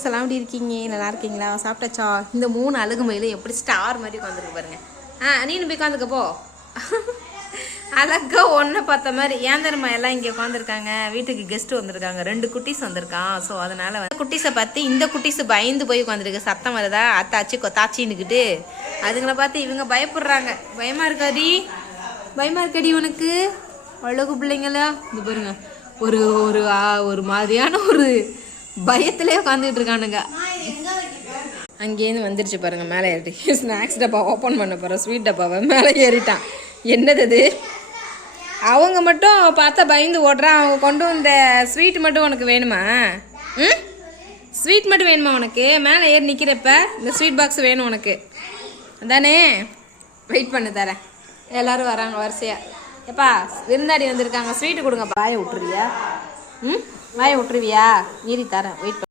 Friends எல்லாம் எப்படி இருக்கீங்க? நல்லா இருக்கீங்களா? சாப்பிட்டாச்சா? இந்த 3 அழுகு மயிலும் எப்படி ஸ்டார் மாதிரி உட்காந்துருக்கு பாருங்க. நீனு போய் உட்காந்துக்கப்போ அழகா ஒன்றை பார்த்த மாதிரி. ஏன் தருமா எல்லாம் இங்கே உட்காந்துருக்காங்க? வீட்டுக்கு கெஸ்ட் வந்திருக்காங்க, 2 குட்டீஸ் வந்திருக்கான். ஸோ அதனால குட்டீஸை பார்த்து இந்த குட்டீஸ் பயந்து போய் உட்காந்துருக்கு. சத்தம் வருதா அத்தாச்சி கொத்தாச்சின்னுக்கிட்டு அதுங்களை பார்த்து இவங்க பயப்படுறாங்க. பயமா இருக்காடி? பயமா இருக்காடி உனக்கு? அழகு பிள்ளைங்களா இது பாருங்க, ஒரு ஒரு ஒரு மாதிரியான ஒரு பயத்திலே உட்காந்துக்கிட்டு இருக்கானுங்க. அங்கேருந்து வந்துருச்சு பாருங்க, மேலே ஏறிட்டு ஸ்நாக்ஸ் டப்பா ஓப்பன் பண்ண போகிறேன். ஸ்வீட் டப்பாவை மேலே ஏறிட்டான். என்னது அது? அவங்க மட்டும் பார்த்தா பயந்து ஓடுறான். அவங்க கொண்டு வந்த ஸ்வீட் மட்டும் உனக்கு வேணுமா? ஸ்வீட் மட்டும் வேணுமா உனக்கு? மேலே ஏறி நிற்கிறப்ப இந்த ஸ்வீட் பாக்ஸ் வேணும் உனக்கு அதானே? வெயிட் பண்ண தரேன். எல்லோரும் வராங்க வரிசையா. எப்பா விருந்தாடி வந்திருக்காங்க, ஸ்வீட்டு கொடுங்க. வாயை விட்டுருவியா? வாயை விட்டுருவியா? மீறி தரேன், வெயிட் பண்ண.